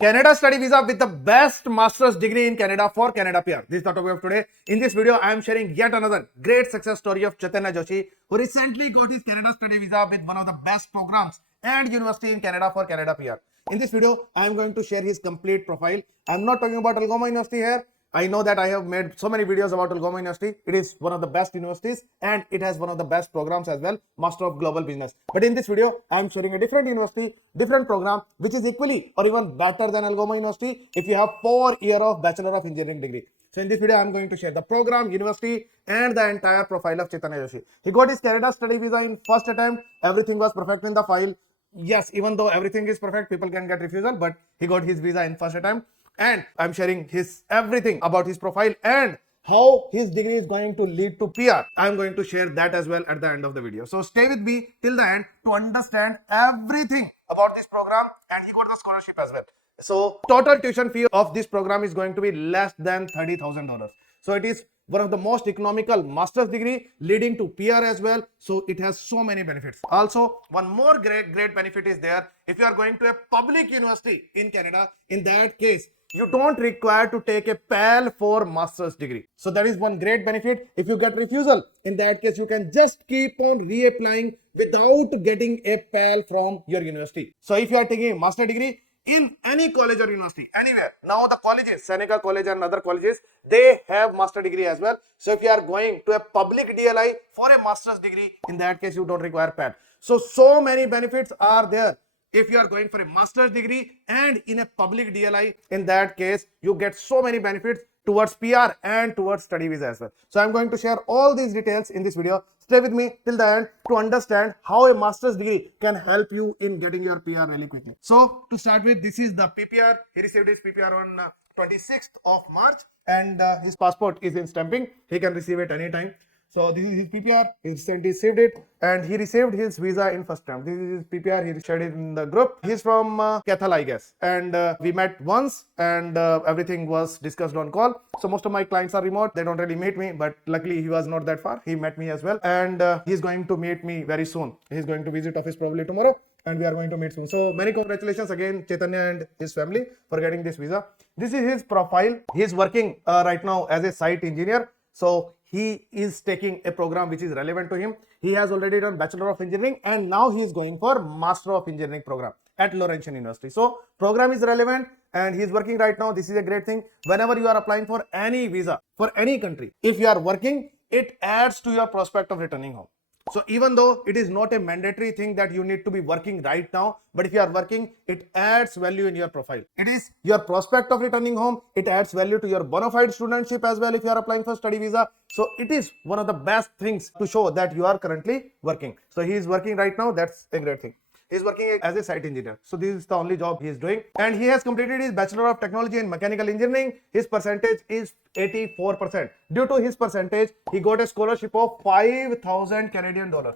Canada study visa with the best master's degree in Canada for Canada PR. This is the topic of today. In this video, I am sharing yet another great success story of Chaitanya Joshi, who recently got his Canada study visa with one of the best programs and university in Canada for Canada PR. In this video, I am going to share his complete profile. I am not talking about Algoma University here. I know that I have made so many videos about Algoma University. It is one of the best universities and it has one of the best programs as well, Master of Global Business. But in this video, I am sharing a different university, different program, which is equally or even better than Algoma University if you have 4 years of Bachelor of Engineering degree. So in this video, I am going to share the program, university and the entire profile of Chaitanya Joshi. He got his Canada study visa in first attempt. Everything was perfect in the file. Yes, even though everything is perfect, people can get refusal, but he got his visa in first attempt. And I'm sharing his everything about his profile and how his degree is going to lead to PR. I'm going to share that as well at the end of the video. So stay with me till the end to understand everything about this program, and he got the scholarship as well. So total tuition fee of this program is going to be less than $30,000. So it is one of the most economical master's degree leading to PR as well. So it has so many benefits. Also, one more great benefit is there. If you are going to a public university in Canada, in that case, you don't require to take a PAL for master's degree. So that is one great benefit. If you get refusal, in that case, you can just keep on reapplying without getting a PAL from your university. So if you are taking a master degree in any college or university, anywhere. Now the colleges, Seneca College and other colleges, they have master degree as well. So if you are going to a public DLI for a master's degree, in that case, you don't require PAL. So many benefits are there. If you are going for a master's degree and in a public DLI, in that case, you get so many benefits towards PR and towards study visa as well. So I'm going to share all these details in this video. Stay with me till the end to understand how a master's degree can help you in getting your PR really quickly. So to start with, this is the PPR. He received his PPR on 26th of March and his passport is in stamping. He can receive it anytime. So this is his PPR, he received it and he received his visa in first term. This is his PPR, he shared it in the group. He's from Cathal, I guess. And we met once and everything was discussed on call. So most of my clients are remote, they don't really meet me, but luckily he was not that far. He met me as well and he's going to meet me very soon. He's going to visit office probably tomorrow and we are going to meet soon. So many congratulations again Chaitanya and his family for getting this visa. This is his profile. He's working right now as a site engineer. So he is taking a program which is relevant to him. He has already done Bachelor of Engineering and now he is going for Master of Engineering program at Laurentian University. So program is relevant and he is working right now. This is a great thing. Whenever you are applying for any visa for any country, if you are working, it adds to your prospect of returning home. So even though it is not a mandatory thing that you need to be working right now, but if you are working, it adds value in your profile. It is your prospect of returning home. It adds value to your bona fide studentship as well if you are applying for study visa. So it is one of the best things to show that you are currently working. So he is working right now. That's a great thing. He is working as a site engineer. So this is the only job he is doing. And he has completed his Bachelor of Technology in Mechanical Engineering. His percentage is 84%. Due to his percentage, he got a scholarship of 5,000 Canadian dollars.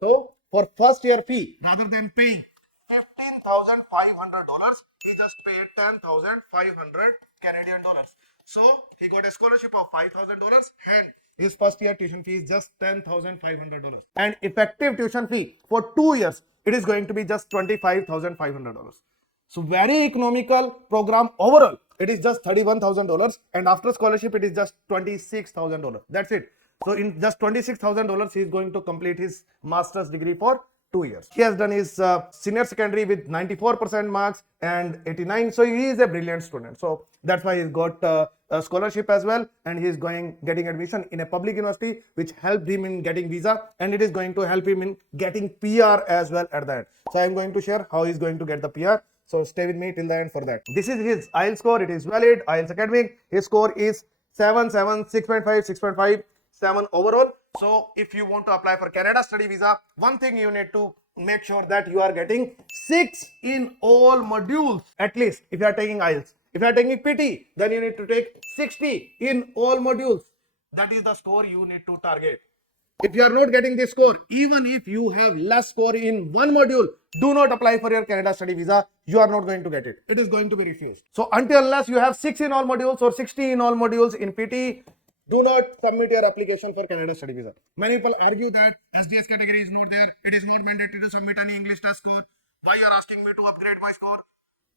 So for first year fee, rather than paying $15,500, he just paid 10,500 Canadian dollars. So he got a scholarship of $5,000 and his first year tuition fee is just $10,500. And effective tuition fee for 2 years, it is going to be just $25,500. So very economical program overall. It is just $31,000 and after scholarship, it is just $26,000. That's it. So in just $26,000, he is going to complete his master's degree for 2 years. He has done his senior secondary with 94% marks and 89. So he is a brilliant student. So that's why he's got a scholarship as well. And he is getting admission in a public university, which helped him in getting visa. And it is going to help him in getting PR as well at the end. So I'm going to share how he's going to get the PR. So stay with me till the end for that. This is his IELTS score. It is valid. IELTS academic. His score is 7, 6.5, 6.5. 7 overall. So if you want to apply for Canada study visa, one thing you need to make sure that you are getting 6 in all modules at least if you are taking IELTS. If you are taking PT, then you need to take 60 in all modules. That is the score you need to target. If you are not getting this score, even if you have less score in one module, do not apply for your Canada study visa. You are not going to get it. It is going to be refused. So unless you have 6 in all modules or 60 in all modules in PT, do not submit your application for Canada study visa. Many people argue that SDS category is not there. It is not mandatory to submit any English test score. Why you are asking me to upgrade my score?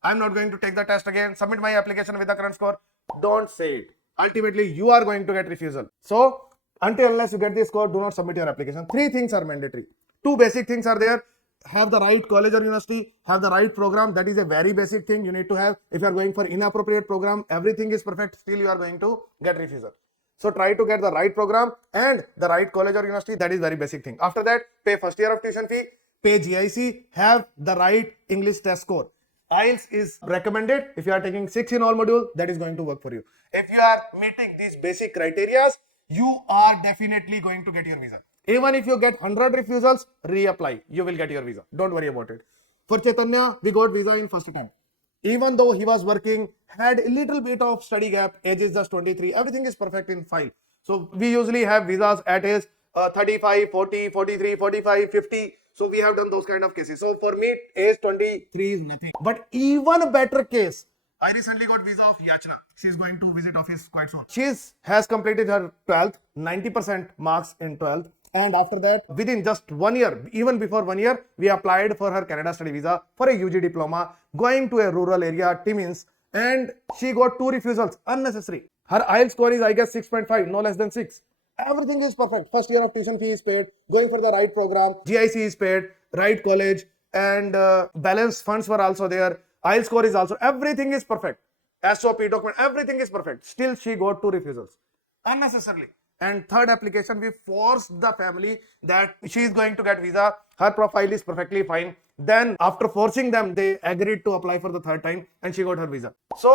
I'm not going to take the test again, submit my application with the current score. Don't say it. Ultimately, you are going to get refusal. So, until unless you get this score, do not submit your application. Three things are mandatory. Two basic things are there. Have the right college or university, have the right program. That is a very basic thing you need to have. If you are going for inappropriate program, everything is perfect, still you are going to get refusal. So try to get the right program and the right college or university. That is very basic thing. After that, pay first year of tuition fee, pay GIC, have the right English test score. IELTS is recommended. If you are taking 6 in all module, that is going to work for you. If you are meeting these basic criteria, you are definitely going to get your visa. Even if you get 100 refusals, reapply. You will get your visa. Don't worry about it. For Chaitanya, we got visa in first attempt. Even though he was working, had a little bit of study gap, age is just 23, everything is perfect in file. So we usually have visas at age 35, 40, 43, 45, 50. So we have done those kind of cases. So for me, age 23 is nothing. But even better case, I recently got visa of Yachna. She's going to visit office quite soon. She has completed her 12th, 90% marks in 12th. And after that, within just 1 year, even before 1 year, we applied for her Canada study visa for a UG diploma, going to a rural area, Timmins, and she got 2 refusals, unnecessary. Her IELTS score is, I guess, 6.5, no less than 6. Everything is perfect. First year of tuition fee is paid, going for the right program, GIC is paid, right college, and balance funds were also there. IELTS score is also, everything is perfect. SOP document, everything is perfect. Still, she got 2 refusals, unnecessarily. And third application, we forced the family that she is going to get visa. Her profile is perfectly fine. Then after forcing them, they agreed to apply for the third time and she got her visa. So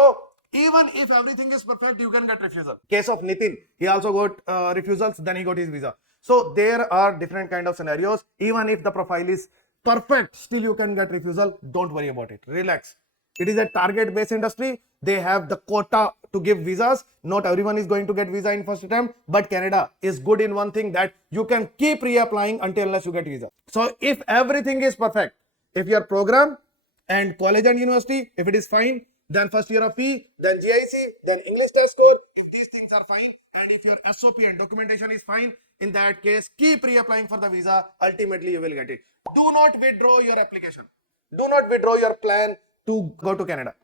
even if everything is perfect, you can get refusal. Case of Nitin, he also got refusals, then he got his visa. So there are different kind of scenarios. Even if the profile is perfect, still you can get refusal. Don't worry about it. Relax. It is a target based industry. They have the quota to give visas. Not everyone is going to get visa in first attempt, but Canada is good in one thing, that you can keep reapplying until unless you get visa. So if everything is perfect, if your program and college and university, if it is fine, then first year of fee, then GIC, then English test score, if these things are fine, and if your SOP and documentation is fine, in that case, keep reapplying for the visa. Ultimately, you will get it. Do not withdraw your application. Do not withdraw your plan to go to Canada.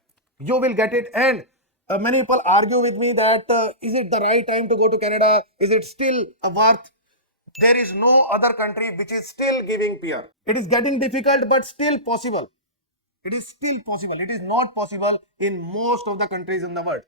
You will get it. And many people argue with me that is it the right time to go to Canada? Is it still worth? There is no other country which is still giving PR. It is getting difficult, but still possible. It is still possible. It is not possible in most of the countries in the world.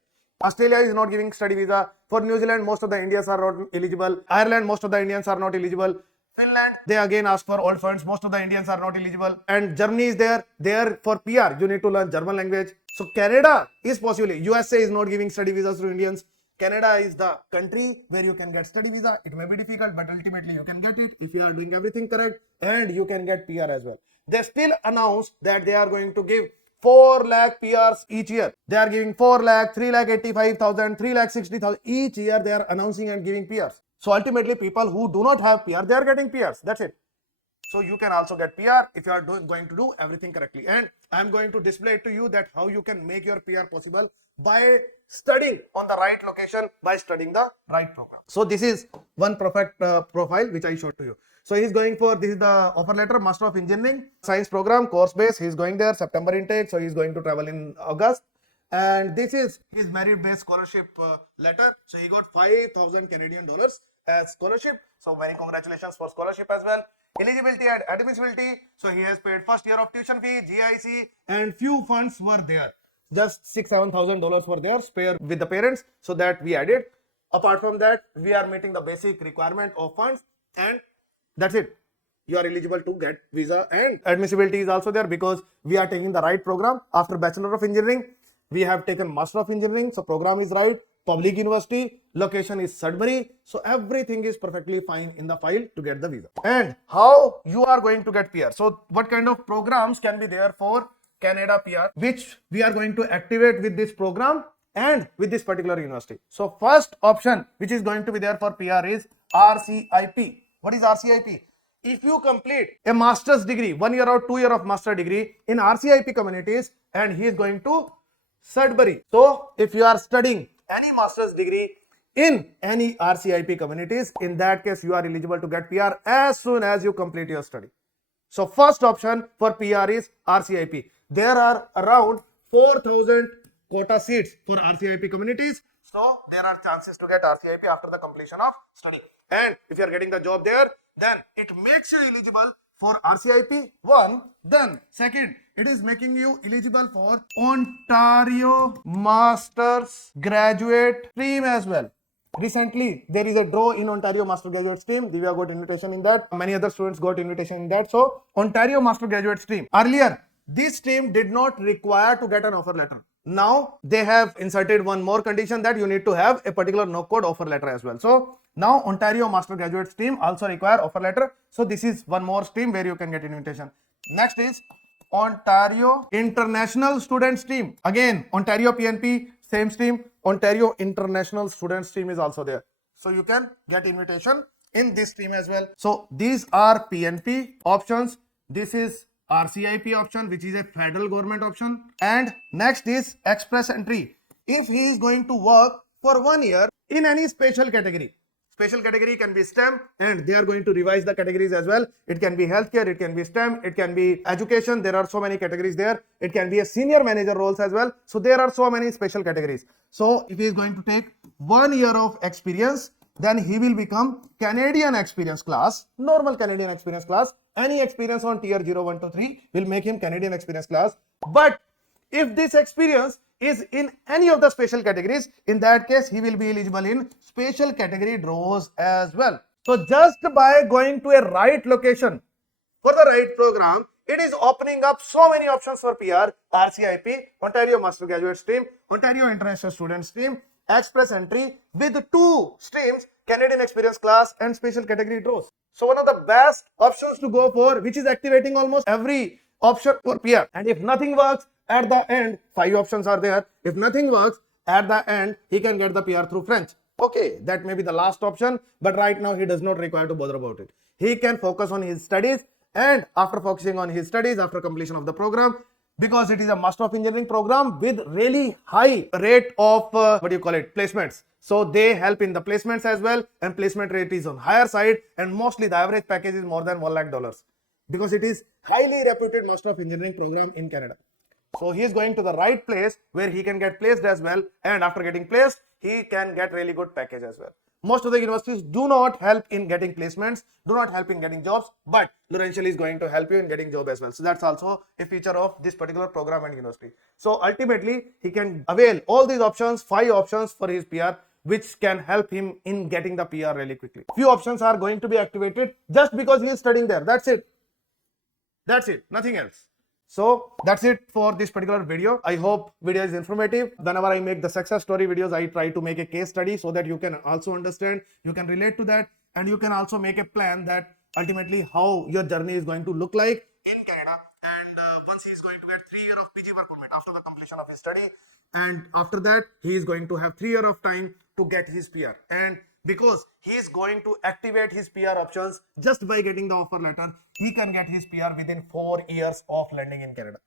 Australia is not giving study visa. For New Zealand, most of the Indians are not eligible. Ireland, most of the Indians are not eligible. Finland, they again ask for old funds. Most of the Indians are not eligible. And Germany is there. There for PR, you need to learn German language. So Canada is possibly. USA is not giving study visas to Indians. Canada is the country where you can get study visa. It may be difficult, but ultimately you can get it if you are doing everything correct, and you can get PR as well. They still announced that they are going to give 4 lakh PRs each year. They are giving 4 lakh, 3 lakh 85,000, 3 lakh 60,000 each year. They are announcing and giving PRs. So ultimately, people who do not have PR, they are getting PRs. That's it. So you can also get PR if you are going to do everything correctly. And I'm going to display to you that how you can make your PR possible by studying on the right location, by studying the right program. So this is one perfect profile which I showed to you. So he's going for, this is the offer letter, Master of Engineering, Science program, course base. He's going there, September intake. So he's going to travel in August. And this is his merit-based scholarship letter. So he got 5,000 Canadian dollars as scholarship. So very congratulations for scholarship as well. Eligibility and admissibility. So he has paid first year of tuition fee, GIC, and few funds were there. Just $6,000-7,000 were there, spare with the parents. So that we added. Apart from that, we are meeting the basic requirement of funds, and that's it. You are eligible to get visa, and admissibility is also there because we are taking the right program. After Bachelor of Engineering, we have taken Master of Engineering. So program is right. Public university, location is Sudbury. So everything is perfectly fine in the file to get the visa. And how you are going to get PR? So what kind of programs can be there for Canada PR, which we are going to activate with this program and with this particular university? So first option which is going to be there for PR is RCIP. What is RCIP? If you complete a master's degree, 1 year or 2 year of master degree in RCIP communities, and he is going to Sudbury. So if you are studying any master's degree in any RCIP communities, in that case you are eligible to get PR as soon as you complete your study. So first option for PR is RCIP. There are around 4,000 quota seats for RCIP communities. So there are chances to get RCIP after the completion of study. And if you are getting the job there, then it makes you eligible for RCIP, one. Then second, it is making you eligible for Ontario Masters Graduate Stream as well. Recently, there is a draw in Ontario Master Graduate Stream. Divya got invitation in that. Many other students got invitation in that. So, Ontario Master Graduate Stream. Earlier, this stream did not require to get an offer letter. Now, they have inserted one more condition that you need to have a particular no code offer letter as well. So, now Ontario Master Graduate Stream also require offer letter. So, this is one more stream where you can get invitation. Next is Ontario International Student Stream. Again, Ontario PNP, same stream. Ontario International Student Stream is also there. So you can get invitation in this stream as well. So these are PNP options. This is RCIP option, which is a federal government option. And next is express entry. If he is going to work for 1 year in any special category. Special category can be STEM, and they are going to revise the categories as well. It can be healthcare, it can be STEM, it can be education. There are so many categories there. It can be a senior manager roles as well. So there are so many special categories. So if he is going to take 1 year of experience, then he will become Canadian experience class, normal Canadian experience class. Any experience on tier 0, 1 to 3 will make him Canadian experience class. But if this experience is in any of the special categories, in that case, he will be eligible in special category draws as well. So just by going to a right location for the right program, it is opening up so many options for PR, RCIP, Ontario Master Graduate Stream, Ontario International Student Stream, Express Entry with 2 streams, Canadian Experience Class and Special Category Draws. So one of the best options to go for, which is activating almost every option for PR. And if nothing works, at the end, 5 options are there. If nothing works, at the end, he can get the PR through French. Okay, that may be the last option, but right now he does not require to bother about it. He can focus on his studies, and after focusing on his studies, after completion of the program, because it is a Master of Engineering program with really high rate of, placements. So they help in the placements as well, and placement rate is on higher side, and mostly the average package is more than $1 lakh because it is highly reputed Master of Engineering program in Canada. So he is going to the right place where he can get placed as well, and after getting placed, he can get really good package as well. Most of the universities do not help in getting placements, do not help in getting jobs, but Laurentian is going to help you in getting job as well. So that's also a feature of this particular program and university. So ultimately, he can avail all these options, 5 options for his PR, which can help him in getting the PR really quickly. Few options are going to be activated just because he is studying there. That's it. That's it. Nothing else. So that's it for this particular video. I hope video is informative. Whenever I make the success story videos, I try to make a case study so that you can also understand, you can relate to that, and you can also make a plan that ultimately how your journey is going to look like in Canada. And once he is going to get 3 years of PG work permit after the completion of his study, and after that he is going to have 3 years of time to get his PR. And because he is going to activate his PR options just by getting the offer letter, he can get his PR within 4 years of landing in Canada.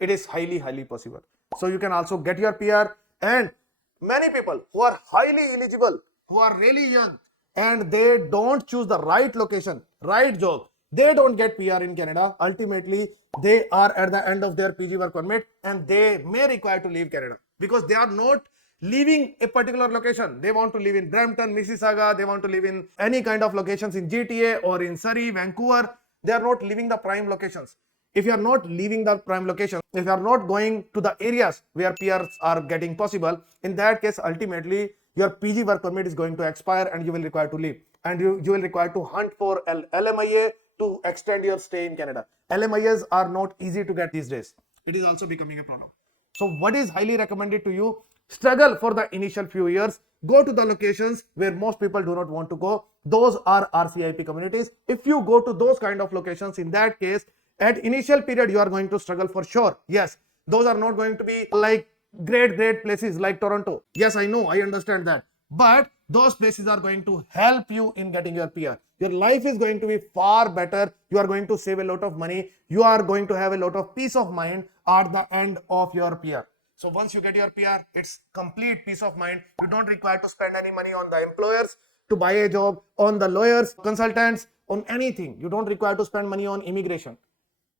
It is highly possible. So you can also get your PR, and many people who are highly eligible, who are really young, and they don't choose the right location, right job, they don't get PR in Canada. Ultimately, they are at the end of their PG work permit, and they may require to leave Canada because they are not leaving a particular location. They want to live in Brampton, Mississauga, they want to live in any kind of locations in GTA or in Surrey, Vancouver. They are not leaving the prime locations. If you are not leaving the prime location, if you are not going to the areas where PRs are getting possible, in that case, ultimately, your PG work permit is going to expire and you will require to leave. And you will require to hunt for LMIA to extend your stay in Canada. LMIAs are not easy to get these days. It is also becoming a problem. So what is highly recommended to you? Struggle for the initial few years. Go to the locations where most people do not want to go. Those are RCIP communities. If you go to those kind of locations, in that case, at initial period, you are going to struggle for sure. Yes, those are not going to be like great places like Toronto. Yes, I know, I understand that. But those places are going to help you in getting your PR. Your life is going to be far better. You are going to save a lot of money. You are going to have a lot of peace of mind at the end of your PR. So once you get your PR, it's complete peace of mind. You don't require to spend any money on the employers to buy a job, on the lawyers, consultants, on anything. You don't require to spend money on immigration.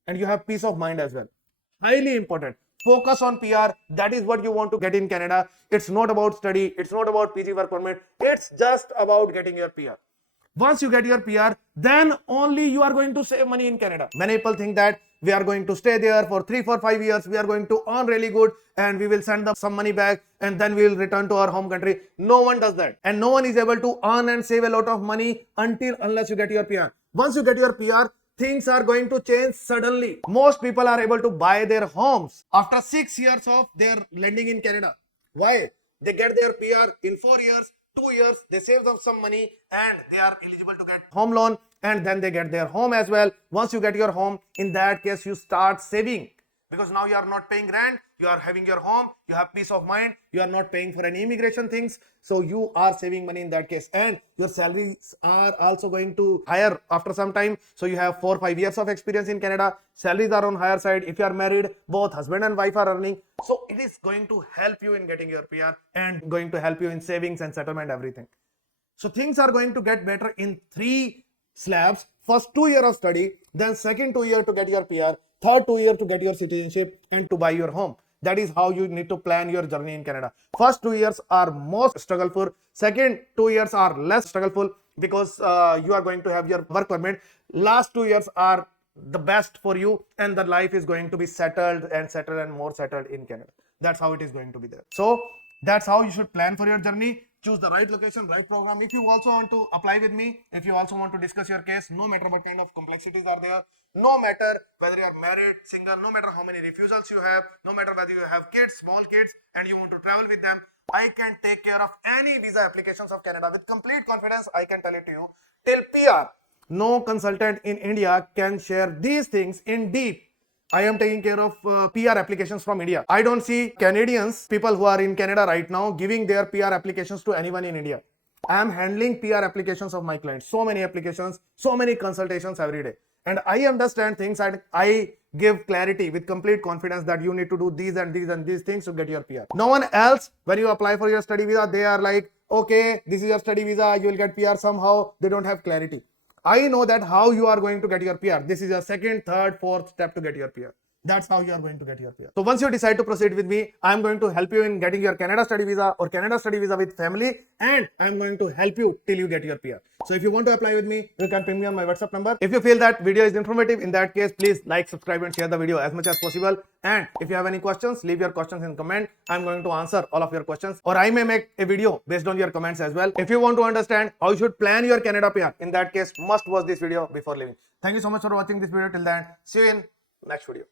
And you have peace of mind as well. Highly important. Focus on PR. That is what you want to get in Canada. It's not about study. It's not about PG work permit. It's just about getting your PR. Once you get your PR, then only you are going to save money in Canada. Many people think that we are going to stay there for 3, 4, 5 years. We are going to earn really good and we will send them some money back and then we will return to our home country. No one does that. And no one is able to earn and save a lot of money unless you get your PR. Once you get your PR, things are going to change suddenly. Most people are able to buy their homes after 6 years of their lending in Canada. Why? They get their PR in 4 years, 2 years, they save them some money and they are eligible to get home loan and then they get their home as well. Once you get your home, in that case, you start saving because now you are not paying rent, you are having your home, you have peace of mind, you are not paying for any immigration things. So you are saving money in that case and your salaries are also going to higher after some time. So you have 4 or 5 years of experience in Canada. Salaries are on higher side. If you are married, both husband and wife are earning. So it is going to help you in getting your PR and going to help you in savings and settlement, everything. So things are going to get better in 3 slabs. First 2 years of study, then second 2 years to get your PR, third 2 years to get your citizenship and to buy your home. That is how you need to plan your journey in Canada. First 2 years are most struggleful. Second 2 years are less struggleful because you are going to have your work permit. Last 2 years are the best for you and the life is going to be settled and more settled in Canada. That's how it is going to be there. So that's how you should plan for your journey. Choose the right location, right program. If you also want to apply with me, if you also want to discuss your case, no matter what kind of complexities are there, no matter whether you are married, single, no matter how many refusals you have, no matter whether you have kids, small kids, and you want to travel with them, I can take care of any visa applications of Canada with complete confidence. I can tell it to you. Till PR, no consultant in India can share these things in deep. I am taking care of PR applications from India. I don't see Canadians, people who are in Canada right now, giving their PR applications to anyone in India. I am handling PR applications of my clients. So many applications, so many consultations every day. And I understand things and I give clarity with complete confidence that you need to do these and these and these things to get your PR. No one else, when you apply for your study visa, they are like, okay, this is your study visa, you will get PR somehow. They don't have clarity. I know that how you are going to get your PR. This is your second, third, fourth step to get your PR. That's how you are going to get your PR. So once you decide to proceed with me, I am going to help you in getting your Canada study visa or Canada study visa with family, and I am going to help you till you get your PR. So if you want to apply with me, you can ping me on my WhatsApp number. If you feel that video is informative, in that case, please like, subscribe and share the video as much as possible. And if you have any questions, leave your questions in comment. I'm going to answer all of your questions, or I may make a video based on your comments as well. If you want to understand how you should plan your Canada PR, in that case, must watch this video before leaving. Thank you so much for watching this video till then. See you in next video.